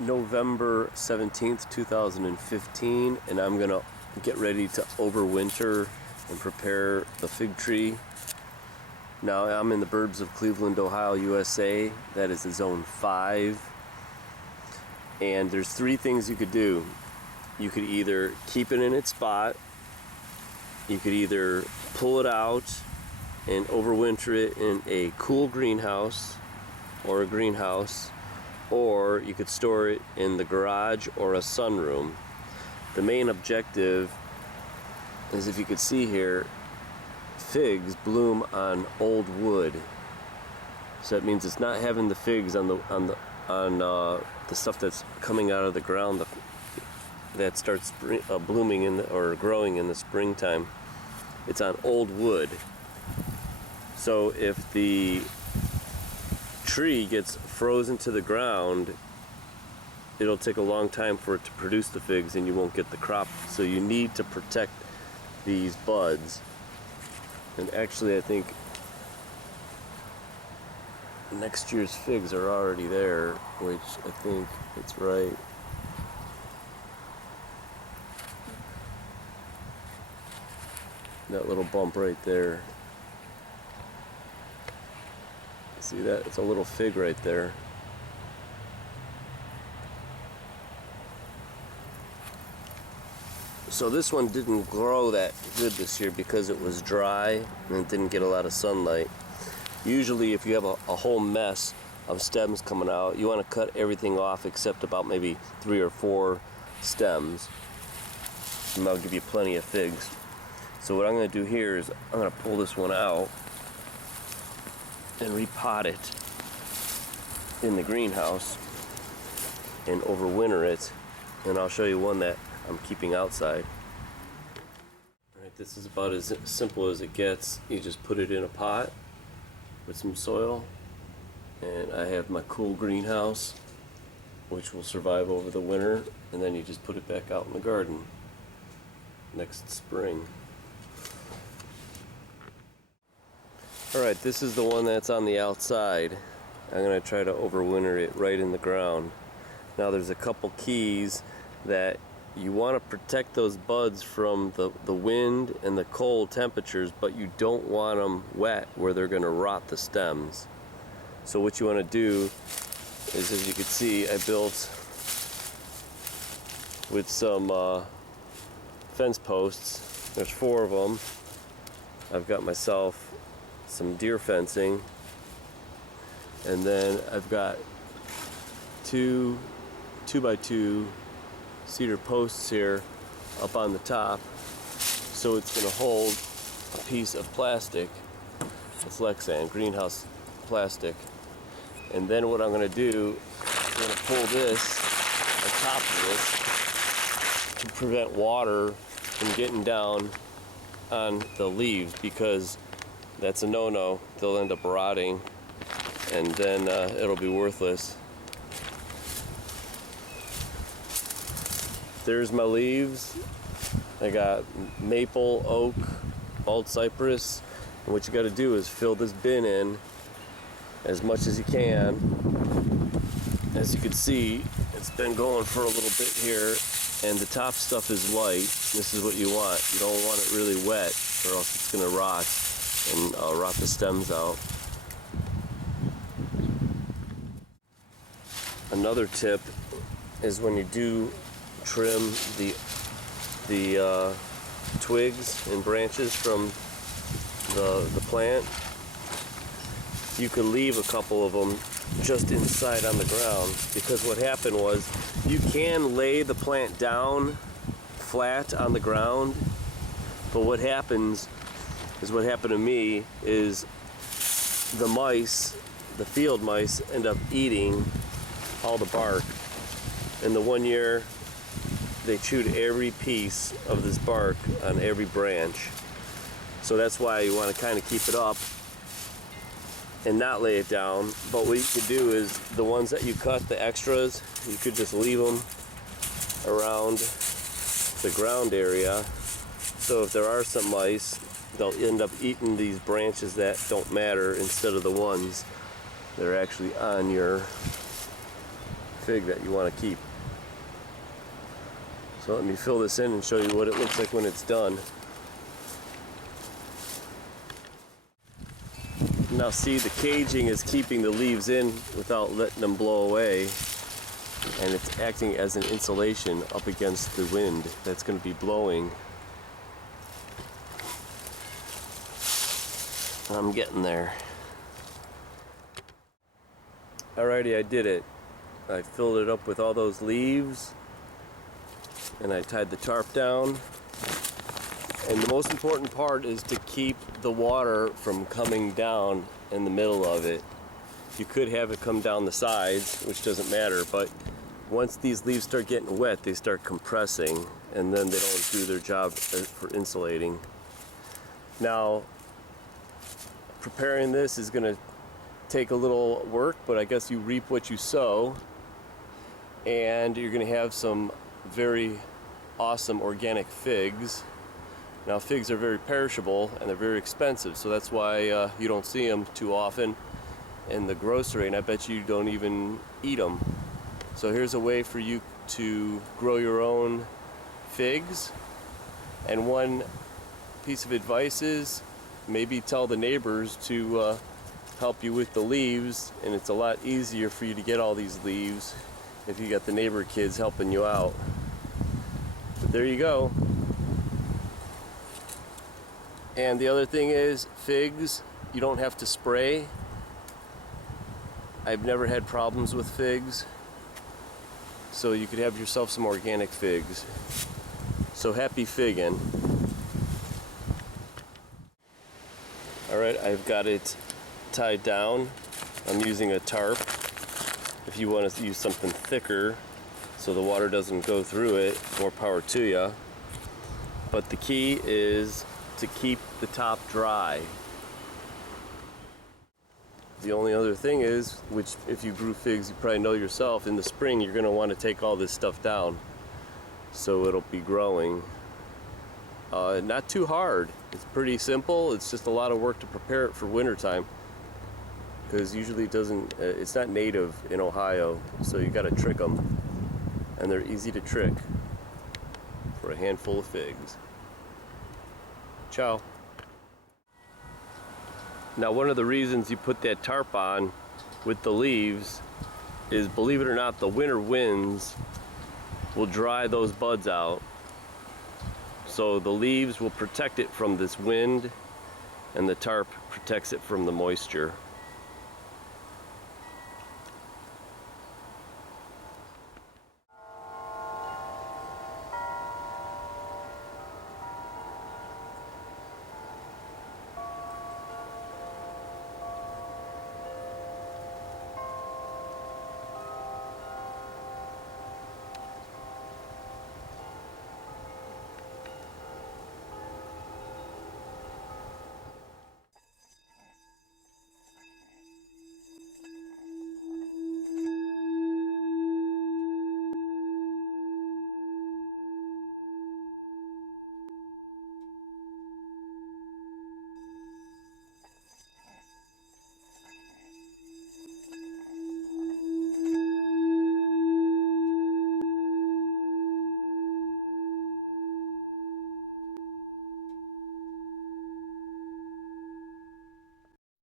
November 17th, 2015, and I'm gonna get ready to overwinter and prepare the fig tree. Now I'm in the burbs of Cleveland, Ohio, USA. That is a zone 5. And there's 3 things you could do. You could either keep it in its spot, you could either pull it out and overwinter it in a cool greenhouse or a greenhouse, or you could store it in the garage or a sunroom. The main objective is, if you could see here, figs bloom on old wood. So that means it's not having the figs on the stuff that's coming out of the ground that starts blooming or growing in the springtime. It's on old wood. So if the tree gets frozen to the ground, it'll take a long time for it to produce the figs and you won't get the crop. So you need to protect these buds. And actually, I think next year's figs are already there, which I think it's right. That little bump right there. See that? It's a little fig right there. So this one didn't grow that good this year because it was dry and it didn't get a lot of sunlight. Usually if you have a whole mess of stems coming out, you want to cut everything off except about maybe 3 or 4 stems, and that'll give you plenty of figs. So what I'm going to do here is I'm going to pull this one out and repot it in the greenhouse and overwinter it, and I'll show you one that I'm keeping outside. Alright, this is about as simple as it gets. You just put it in a pot with some soil, and I have my cool greenhouse which will survive over the winter, and then you just put it back out in the garden next spring. Alright, this is the one that's on the outside. I'm going to try to overwinter it right in the ground. Now there's a couple keys that you want to protect those buds from the wind and the cold temperatures, but you don't want them wet where they're going to rot the stems. So what you want to do is, as you can see, I built with some fence posts. There's 4 of them. I've got myself some deer fencing, and then I've got 2 2x2 cedar posts here up on the top, so it's going to hold a piece of plastic. It's Lexan greenhouse plastic. And then what I'm going to do, I'm going to pull this on top of this to prevent water from getting down on the leaves, because that's a no-no. They'll end up rotting, and then it'll be worthless. There's my leaves. I got maple, oak, bald cypress. And what you got to do is fill this bin in as much as you can. As you can see, it's been going for a little bit here, and the top stuff is light. This is what you want. You don't want it really wet, or else it's going to rot and rot the stems out. Another tip is, when you do trim the twigs and branches from the plant, you could leave a couple of them just inside on the ground, because what happened was, you can lay the plant down flat on the ground, but what happens is, what happened to me is, the mice, the field mice, end up eating all the bark. And the one year they chewed every piece of this bark on every branch. So that's why you want to kind of keep it up and not lay it down. But what you could do is, the ones that you cut, the extras, you could just leave them around the ground area. So if there are some mice, they'll end up eating these branches that don't matter, instead of the ones that are actually on your fig that you want to keep. So let me fill this in and show you what it looks like when it's done. Now see, the caging is keeping the leaves in without letting them blow away, and it's acting as an insulation up against the wind that's going to be blowing. I'm getting there. Alrighty, I did it. I filled it up with all those leaves, and I tied the tarp down. And the most important part is to keep the water from coming down in the middle of it. You could have it come down the sides, which doesn't matter, but once these leaves start getting wet, they start compressing, and then they don't do their job for insulating. Now, preparing this is going to take a little work, but I guess you reap what you sow, and you're going to have some very awesome organic figs. Now, figs are very perishable and they're very expensive, so that's why you don't see them too often in the grocery, and I bet you don't even eat them. So here's a way for you to grow your own figs. And one piece of advice is maybe tell the neighbors to help you with the leaves, and it's a lot easier for you to get all these leaves if you got the neighbor kids helping you out. But there you go. And the other thing is, figs, you don't have to spray. I've never had problems with figs. So you could have yourself some organic figs. So happy figging. Alright, I've got it tied down. I'm using a tarp. If you want to use something thicker so the water doesn't go through it, more power to you. But the key is to keep the top dry. The only other thing is, which if you grew figs you probably know yourself, in the spring you're going to want to take all this stuff down so it'll be growing. Not too hard. It's pretty simple. It's just a lot of work to prepare it for wintertime, because usually it doesn't, it's not native in Ohio, so you got to trick them, and they're easy to trick for a handful of figs. Ciao. Now, one of the reasons you put that tarp on with the leaves is, believe it or not, the winter winds will dry those buds out. So the leaves will protect it from this wind, and the tarp protects it from the moisture.